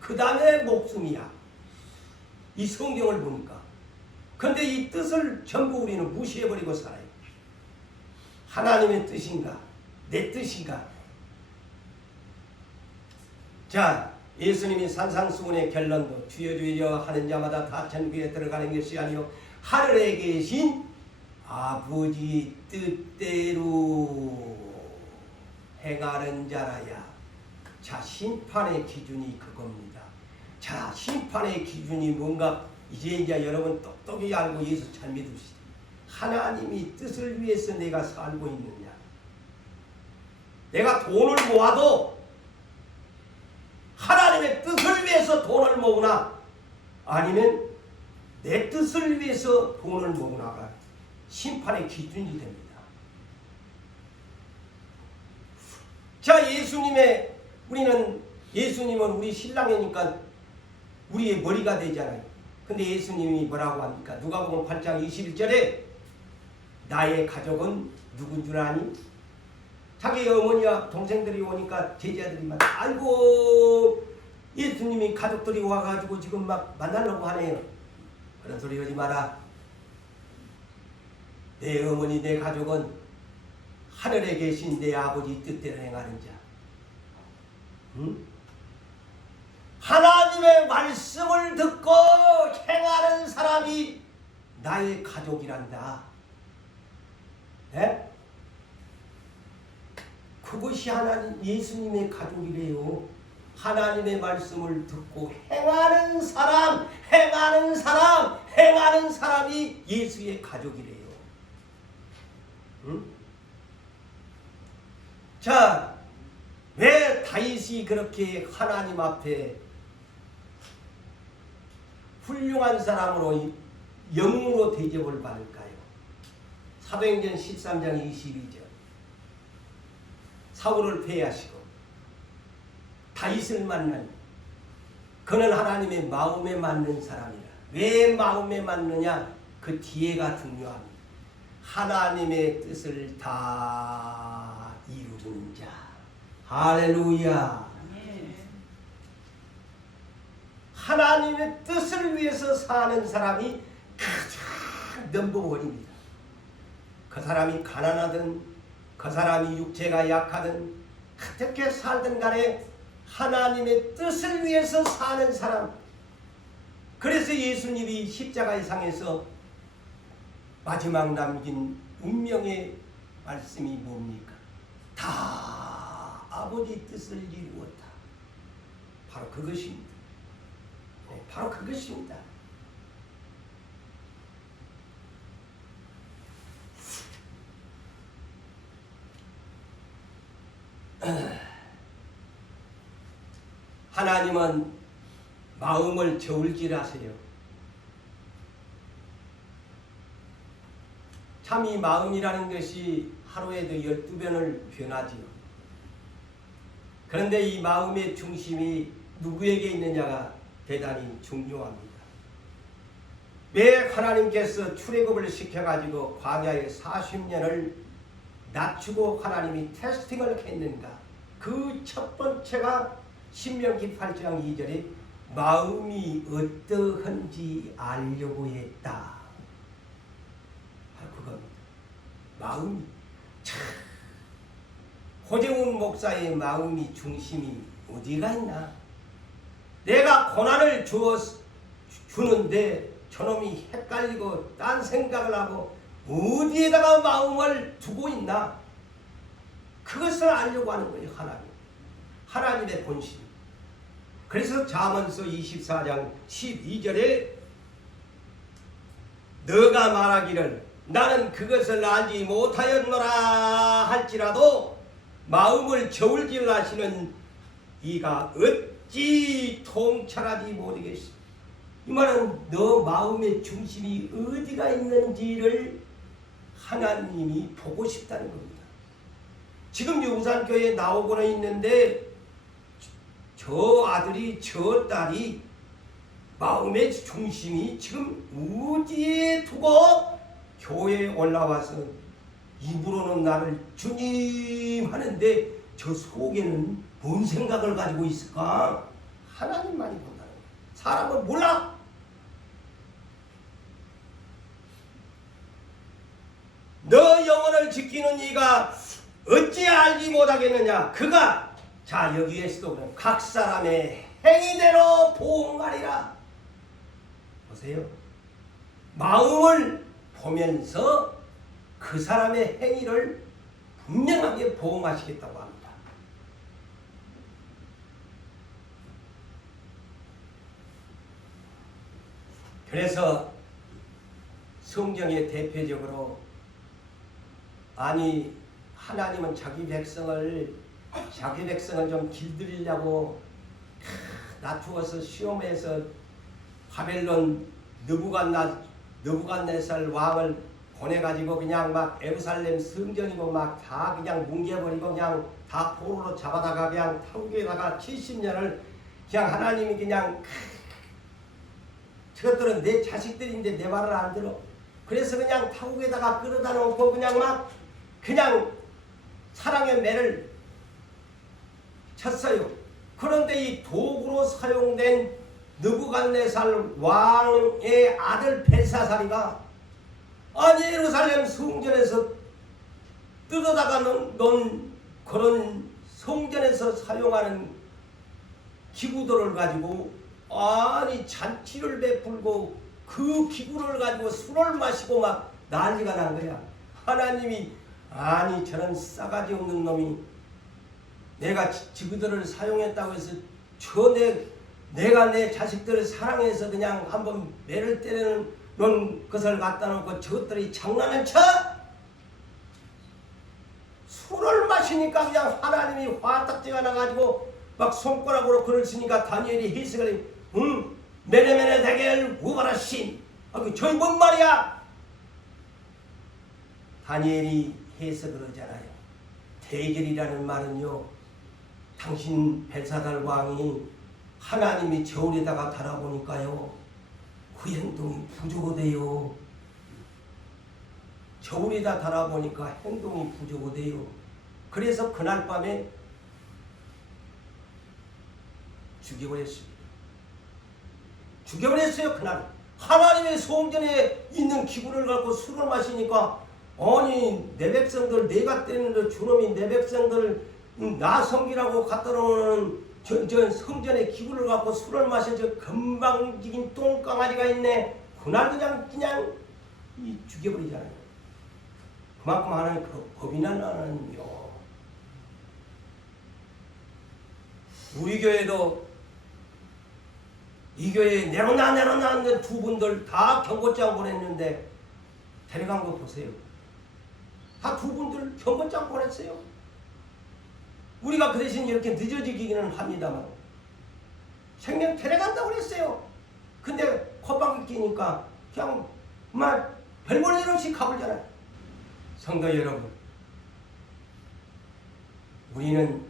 그 다음에 목숨이야. 이 성경을 보니까. 근데 이 뜻을 전부 우리는 무시해버리고 살아요. 하나님의 뜻인가? 내 뜻인가? 자, 예수님이 산상수훈의 결론도 주여 주여 하는 자마다 다 천국에 들어가는 것이 아니요 하늘에 계신 아버지 뜻대로 행하는 자라야. 자, 심판의 기준이 그겁니다. 자, 심판의 기준이 뭔가 이제 여러분 똑똑히 알고 예수 잘 믿으시죠. 하나님이 뜻을 위해서 내가 살고 있느냐? 내가 돈을 모아도 하나님의 뜻을 위해서 돈을 모으나, 아니면 내 뜻을 위해서 돈을 모으나가 심판의 기준이 됩니다. 자, 예수님은 우리 신랑이니까 우리의 머리가 되잖아요. 근데 예수님이 뭐라고 합니까? 누가복음 8장 21절에 나의 가족은 누군 줄 아니? 자기 어머니와 동생들이 오니까 제자들이 막 아이고 예수님이 가족들이 와가지고 지금 막 만나려고 하네요. 그런 소리 하지 마라. 내 어머니 내 가족은 하늘에 계신 내 아버지 뜻대로 행하는 자. 응? 하나님의 말씀을 듣고 행하는 사람이 나의 가족이란다. 네? 그것이 하나님 예수님의 가족이래요. 하나님의 말씀을 듣고 행하는 사람, 행하는 사람이 예수의 가족이래요. 응? 자, 왜 다윗이 그렇게 하나님 앞에 훌륭한 사람으로 영웅으로 대접을 받을까요? 사도행전 13장 22절. 사울을 패하시고 다윗을 만난 그는 하나님의 마음에 맞는 사람이라. 왜 마음에 맞느냐? 그 뒤에가 중요합니다. 하나님의 뜻을 다 이루는 자. 할렐루야. 하나님의 뜻을 위해서 사는 사람이 가장 넘버원입니다. 그 사람이 가난하든 그 사람이 육체가 약하든 어떻게 살든 간에 하나님의 뜻을 위해서 사는 사람. 그래서 예수님이 십자가의 상에서 마지막 남긴 운명의 말씀이 뭡니까? 다 아버지 뜻을 이루었다. 바로 그것입니다. 네, 바로 그것입니다. 하나님은 마음을 저울질하세요. 참 이 마음이라는 것이 하루에도 12번을 변하지요. 그런데 이 마음의 중심이 누구에게 있느냐가 대단히 중요합니다. 왜 하나님께서 출애굽을 시켜가지고 광야에 40년을 낮추고 하나님이 테스팅을 했는가? 그 첫 번째가 신명기 8장 2절에 마음이 어떠한지 알려고 했다. 바로 그겁니다. 마음이 참 호정훈 목사의 마음이 중심이 어디가 있나? 내가 고난을 주는데 저놈이 헷갈리고 딴 생각을 하고 어디에다가 마음을 두고 있나? 그것을 알려고 하는 거예요. 하나님의 본심. 그래서 잠언서 24장 12절에 너가 말하기를 나는 그것을 알지 못하였노라 할지라도 마음을 저울질하시는 이가 어찌 통찰하지 못하겠어. 이 말은 너 마음의 중심이 어디가 있는지를 하나님이 보고 싶다는 겁니다. 지금 용산교회에 나오고는 있는데 저 아들이 저 딸이 마음의 중심이 지금 어디에 두고 교회에 올라와서 입으로는 나를 주님 하는데 저 속에는 뭔 생각을 가지고 있을까? 하나님만이 본다는 거예요. 사람은 몰라. 너 영혼을 지키는 이가 어찌 알지 못하겠느냐? 그가 자 여기에서도 그럼 각 사람의 행위대로 보응하리라. 보세요. 마음을 보면서 그 사람의 행위를 분명하게 보응하시겠다고 합니다. 그래서 성경에 대표적으로 아니 하나님은 자기 백성을 좀 길들이려고 낮추어서 시험해서 바벨론 느부갓네살 왕을 보내가지고 그냥 막 예루살렘 성전이고 막 다 그냥 뭉개버리고 그냥 다 포로로 잡아다가 그냥 타국에다가 70년을 그냥 하나님이 그냥 저것들은 내 자식들인데 내 말을 안 들어. 그래서 그냥 타국에다가 끌어다 놓고 그냥 막 그냥 사랑의 매를 쳤어요. 그런데 이 도구로 사용된 느부갓네살 왕의 아들 벨사살이가 아니 예루살렘 성전에서 뜯어다가 놓은 그런 성전에서 사용하는 기구들을 가지고 아니 잔치를 베풀고 그 기구를 가지고 술을 마시고 막 난리가 난 거야. 하나님이 아니 저런 싸가지 없는 놈이 내가 지그들을 사용했다고 해서 내가 내 자식들을 사랑해서 그냥 한번 매를 때리는 것을 갖다 놓고 저것들이 장난을 쳐? 술을 마시니까 그냥 하나님이 화딱지가 나가지고 막 손가락으로 글을 쓰니까 다니엘이 해석을 해. 응? 메레메레 대겔 우바라신. 저기 뭔 말이야? 다니엘이 해석을 하잖아요. 대결이라는 말은요, 당신 벨사살 왕이 하나님이 저울에다가 달아보니까요 그 행동이 부족하대요. 저울에다 달아보니까 행동이 부족하대요. 그래서 그날 밤에 죽여버렸습니다. 죽여버렸어요. 그날 하나님의 성전에 있는 기구를 갖고 술을 마시니까 아니 내 백성들 내가 때리는 저놈이 내 백성들 나 섬기라고 갖다 놓은 저 성전의 기구를 갖고 술을 마신 저 금방지긴 똥강아지가 있네. 그날 그냥 죽여버리잖아요. 그만큼 하나님 겁이 나는요. 우리 교회도 이 교회에 내려놔 하는 두 분들 다 경고장 보냈는데 데려간 거 보세요. 다 두 분들 경고장 보냈어요. 우리가 그 대신 이렇게 늦어지기는 합니다만 생명 데려간다고 그랬어요. 근데 콧방귀 끼니까 그냥 막 별볼 일 없이 가버리잖아요. 성도 여러분, 우리는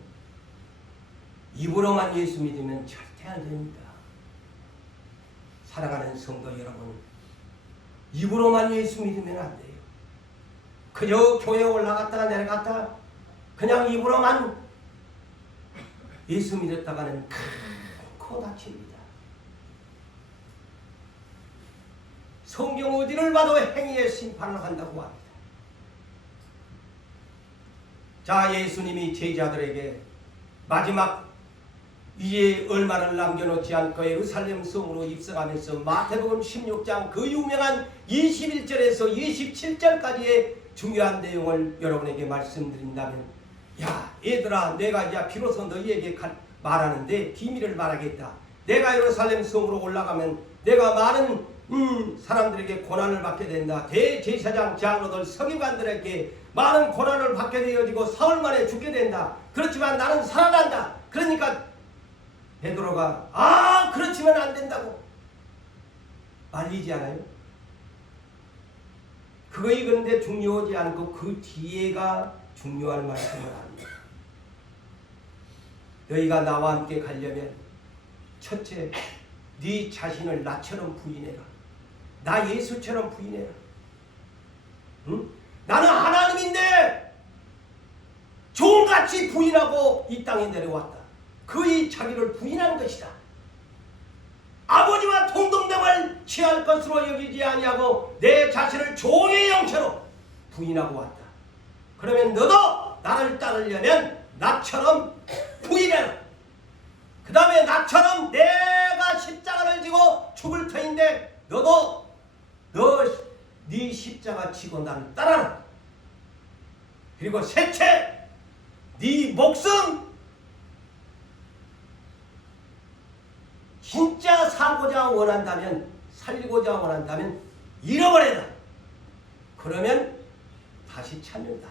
입으로만 예수 믿으면 절대 안 됩니다. 사랑하는 성도 여러분, 입으로만 예수 믿으면 안 돼요. 그저 교회에 올라갔다가 내려갔다가 그냥 입으로만 예수 믿었다가는 큰 다칩니다. 성경 어디를 봐도 행위의 심판을 한다고 합니다. 자, 예수님이 제자들에게 마지막 이제 얼마를 남겨놓지 않고 예루살렘 성으로 입성하면서 마태복음 16장 그 유명한 21절에서 27절까지의 중요한 내용을 여러분에게 말씀드린다면, 야 얘들아, 내가 이제 비로소 너희에게 말하는데 비밀을 말하겠다. 내가 예루살렘 성으로 올라가면 내가 많은 사람들에게 고난을 받게 된다. 대제사장 장로들 서기관들에게 많은 고난을 받게 되어지고 사흘 만에 죽게 된다. 그렇지만 나는 살아난다. 그러니까 베드로가 그렇지만 안 된다고 말리지 않아요? 그거이 그런데 중요하지 않고 그 뒤에가 중요한 말씀을 합니다. 너희가 나와 함께 가려면 첫째, 네 자신을 나처럼 부인해라. 나 예수처럼 부인해라. 응? 나는 하나님인데 종같이 부인하고 이 땅에 내려왔다. 그의 자기를 부인한 것이다. 아버지와 동등됨을 취할 것으로 여기지 아니하고 내 자신을 종의 형체로 부인하고 왔다. 그러면 너도 나를 따르려면 나처럼 부인해라. 그 다음에 나처럼 내가 십자가를 지고 죽을 터인데 너도 네 십자가 지고 나를 따라라. 그리고 셋째, 네 목숨 진짜 살고자 원한다면 잃어버려라. 그러면 다시 찾는다.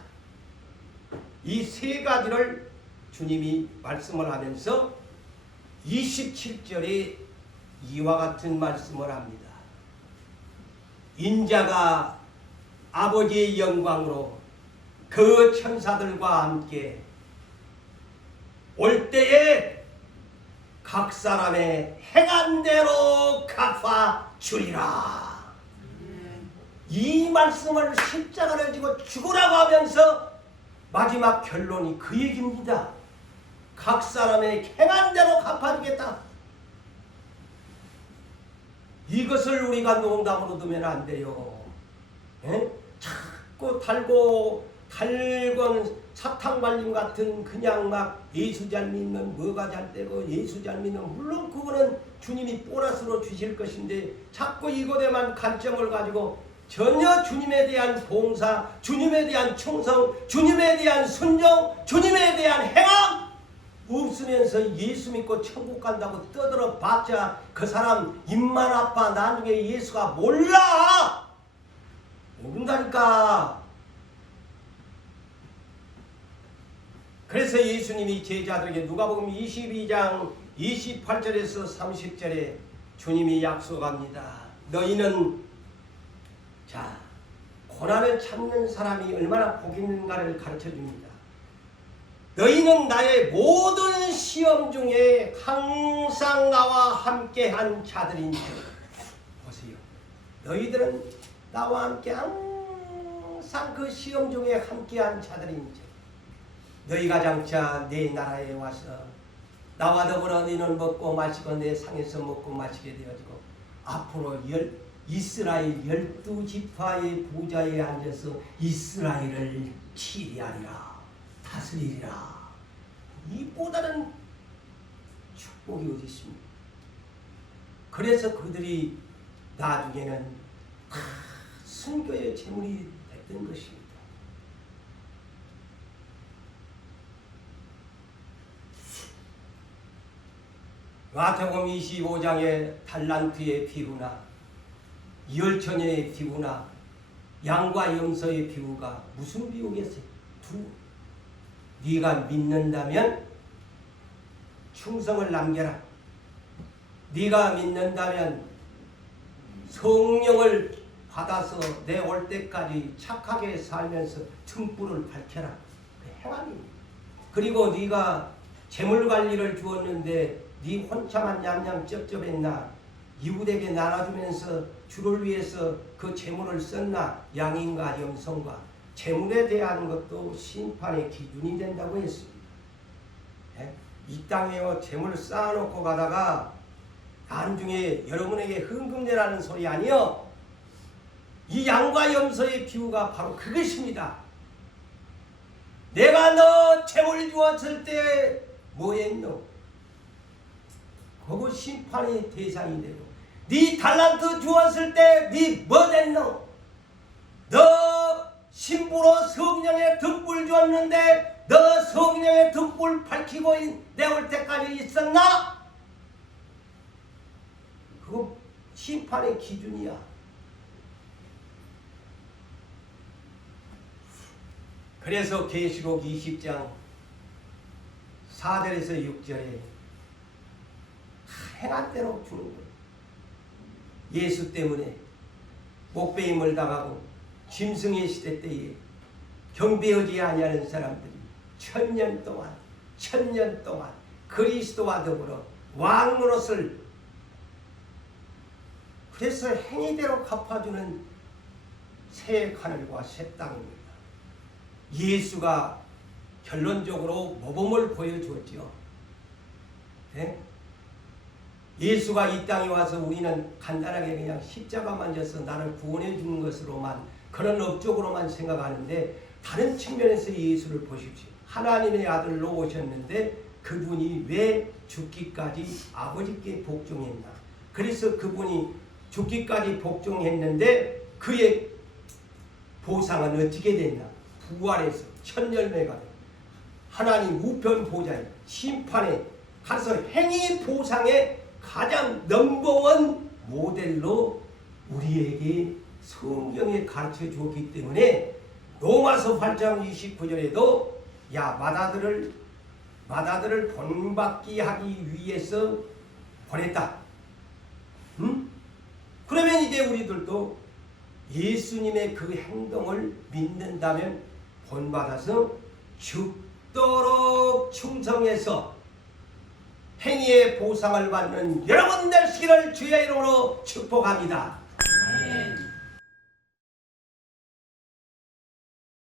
이 세 가지를 주님이 말씀을 하면서 27절에 이와 같은 말씀을 합니다. 인자가 아버지의 영광으로 그 천사들과 함께 올 때에 각 사람의 행한 대로 갚아 주리라. 이 말씀을 십자가를 지고 죽으라고 하면서 마지막 결론이 그 얘기입니다. 각 사람의 행한 대로 갚아주겠다. 이것을 우리가 농담으로 두면 안 돼요. 에? 자꾸 달건 사탕 발림 같은 그냥 막 예수 잘 믿는 뭐가 잘 되고 예수 잘 믿는, 물론 그거는 주님이 보너스로 주실 것인데 자꾸 이것에만 관점을 가지고 전혀 주님에 대한 봉사, 주님에 대한 충성, 주님에 대한 순종, 주님에 대한 행함 없으면서 예수 믿고 천국 간다고 떠들어 봤자 그 사람 입만 아파. 나중에 예수가 몰라. 모른다니까. 그래서 예수님이 제자들에게 누가복음 22장 28절에서 30절에 주님이 약속합니다. 너희는, 자, 고난을 참는 사람이 얼마나 복이 있는가를 가르쳐줍니다. 너희는 나의 모든 시험 중에 항상 나와 함께한 자들인지. 보세요. 너희들은 나와 함께 항상 그 시험 중에 함께한 자들인지. 너희가 장차 내 나라에 와서 나와 더불어 너희는 먹고 마시고 내 상에서 먹고 마시게 되어지고 앞으로 이스라엘 12지파의 보좌에 앉아서 이스라엘을 치리하리라, 다스리리라. 이보다는 축복이 어디 있습니까? 그래서 그들이 나중에는 다 순교의 제물이 됐던 것입니다. 마태복음 25장의 달란트의 비유나 열처녀의 비유나 양과 염소의 비유가 무슨 비유겠어요? 네가 믿는다면 충성을 남겨라. 네가 믿는다면 성령을 받아서 내 올 때까지 착하게 살면서 등불을 밝혀라. 행함입니다. 그리고 네가 재물관리를 주었는데 네 혼자만 냠냠 쩝쩝했나? 이웃에게 나눠주면서 주를 위해서 그 재물을 썼나? 양인과 염소인가? 재물에 대한 것도 심판의 기준이 된다고 했습니다. 이 땅에 재물을 쌓아놓고 가다가 나중에 여러분에게 헌금 내라는 소리 아니요. 이 양과 염소의 비유가 바로 그것입니다. 내가 너 재물 주었을 때 뭐했노? 그거 심판의 대상이 되고, 네 달란트 주었을 때 네 뭐됐노? 너 신부로 성령의 등불 주었는데 너 성령의 등불 밝히고 내올 때까지 있었나? 그거 심판의 기준이야. 그래서 계시록 20장 4절에서 6절에 행한 대로 주는 거예요. 예수 때문에 목배임을 당하고 짐승의 시대 때에 경배하지 아니하는 사람들이 천년 동안 그리스도와 더불어 왕 노릇을, 그래서 행위대로 갚아주는 새 하늘과 새 땅입니다. 예수가 결론적으로 모범을 보여주었죠. 네? 예수가 이 땅에 와서 우리는 간단하게 그냥 십자가만 져서 나를 구원해 주는 것으로만, 그런 업적으로만 생각하는데, 다른 측면에서 예수를 보십시오. 하나님의 아들로 오셨는데 그분이 왜 죽기까지 아버지께 복종했나? 그래서 그분이 죽기까지 복종했는데 그의 보상은 어떻게 됐나? 부활해서 천열매가 되고 하나님 우편 보좌에 심판에 가서 행위 보상의 가장 넘버원 모델로 우리에게 성경에 가르쳐 주었기 때문에 로마서 8장 29절에도 야 마다들을 본받게 하기 위해서 보냈다. 응? 그러면 이제 우리들도 예수님의 그 행동을 믿는다면 본받아서 죽도록 충성해서 행위의 보상을 받는 여러분 되시기를 주의 이름으로 축복합니다.